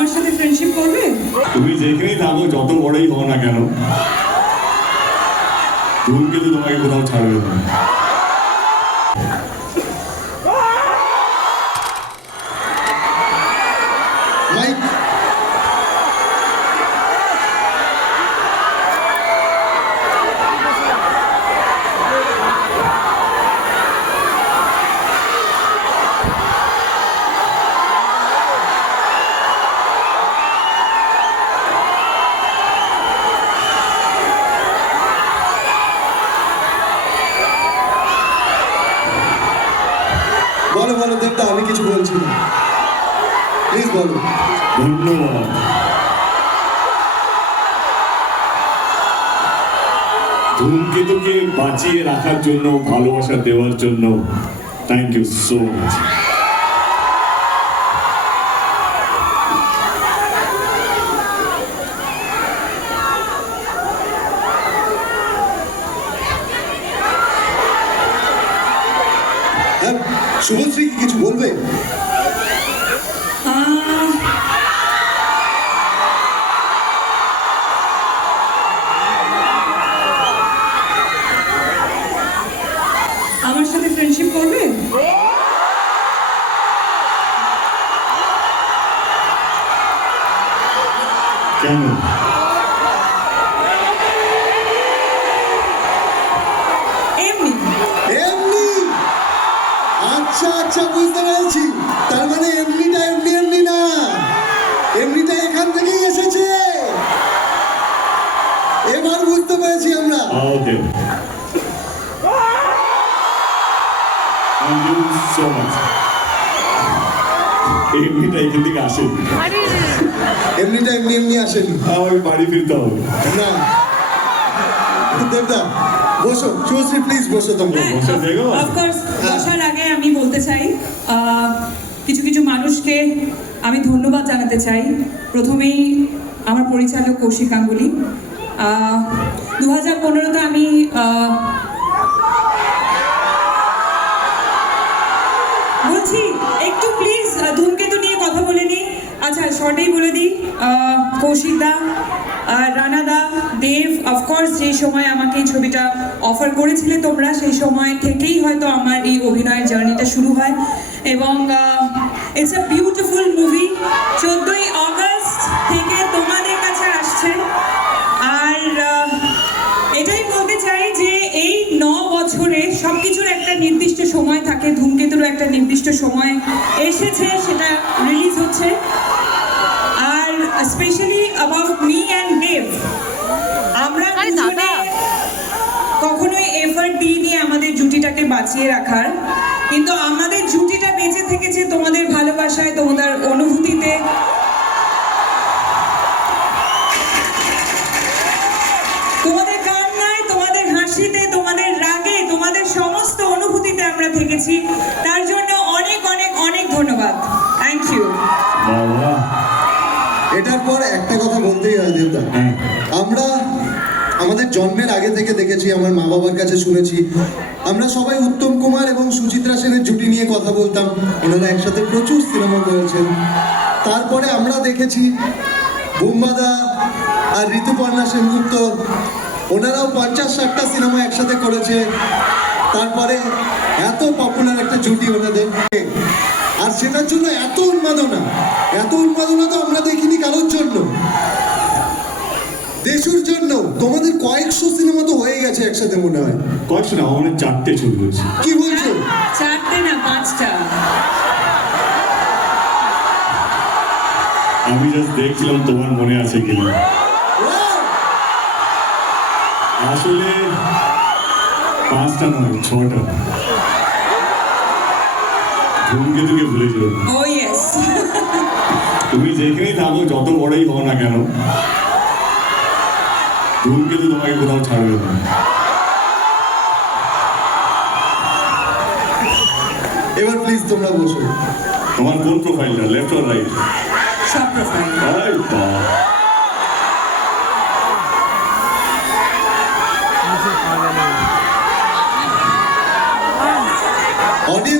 আমার সাথে ফ্রেন্ডশিপ করবে? তুমি যেখানেই থাকো, যত বড়ই হও না কেন ধূমকেতু তোমাকে কোথাও ছাড়বে না। বলো বলো দেবদা আমি কিছু বলছি না। প্লিজ বলো ধন্যবাদ। ধূমকেতুকে বাঁচিয়ে রাখার জন্য, ভালোবাসা দেওয়ার জন্য থ্যাংক ইউ সো মাচ হ্যাঁ শুভশ্রী কি কিছু বলবে আহ, আমার সাথে ফ্রেন্ডশিপ করবে কেন আমরা okay thank you so much এমনিটা এখান থেকে আসে এমনিটা এমনি এমনি আসেনি আমার বাড়ি ফিরতে হবে না দেবদা বসো শুভশ্রী প্লিজ বসো তোমরা জায়গাও আছে? অফকোর্স বসার আগে আমি বলতে চাই আহ, কিছু কিছু মানুষকে আমি ধন্যবাদ জানাতে চাই। প্রথমেই আমার পরিচালক কৌশিক গাঙ্গুলি। দু হাজার পনেরোতে আমি বলছি, একটু প্লিজ ধূমকেতু নিয়ে কথা বলে নিই। আচ্ছা শর্টেই বলে দিই। কৌশিক দা রানা দা, দেব অফকোর্স যেই সময় আমাকে এই ছবিটা অফার করেছিলে তোমরা, সেই সময় থেকেই হয়তো আমার এই অভিনয়ের জার্নিটা শুরু হয়। এবং ইটস আ বিউটিফুল মুভি চোদ্দোই অগস্ট থেকে তোমাদের কাছে আসছে। আর বছরে সব কিছুর একটা নির্দিষ্ট সময় থাকে ধূমকেতুরও একটা নির্দিষ্ট সময় এসেছে সেটা রিলিজ হচ্ছে আর specially about me and Dev আমরা। কখনোই এফার্ট দিইনি আমাদের জুটিটাকে বাঁচিয়ে রাখার কিন্তু আমাদের জুটিটা বেঁচে থেকেছে তোমাদের ভালোবাসায় তোমাদের অনুভূতিতে থেকেছি তার জন্য অনেক অনেক অনেক ধন্যবাদ। থ্যাংক ইউ এটার পর একটা কথা বলতেই হয় দেবদা। হ্যাঁ। আমরা আমাদের জন্মের আগে থেকে দেখেছি আমার মা বাবার কাছে শুনেছি। আমরা সবাই উত্তম কুমার এবং সুচিত্রা সেনের জুটি নিয়ে কথা বলতাম। ওনারা একসাথে প্রচুর সিনেমা করেছেন। তারপরে আমরা দেখেছি বোম্বাদা আর ঋতুপর্ণা সেনগুপ্ত। ওনারাও পঞ্চাশ ষাটটা সিনেমা একসাথে করেছে। তারপরে এত পপুলার একটা জুটি ওনাদের আর সেটার জন্য এত উন্মাদনা। এত উন্মাদনা তো আমরা দেখিনি কারোর জন্য। দেশুর জন্য। তোমাদের কয়েকশো সিনেমা তো হয়ে গেছে একসাথে মনে হয়। কয়েকশো না আমার চারটে ছবি হয়েছে। কি বলছো? চারটে না পাঁচটা? আমি জাস্ট দেখছিলাম তোমার মনে আছে কিনা! আসলে পাঁচটা নয় ছটা ধূমকেতুকে ভুলে যেও ও ইয়েস তুমি যেখানেই থাকো যত বড়ই হও না কেন ধূমকেতু তোমাকে কোথাও ছাড়বে না। এবার প্লিজ তোমরা বসো। তোমার কোন প্রোফাইলটা লেফট অর রাইট সব প্রোফাইল আরে বাবা অডিয়েন্স এত শান্ত কেন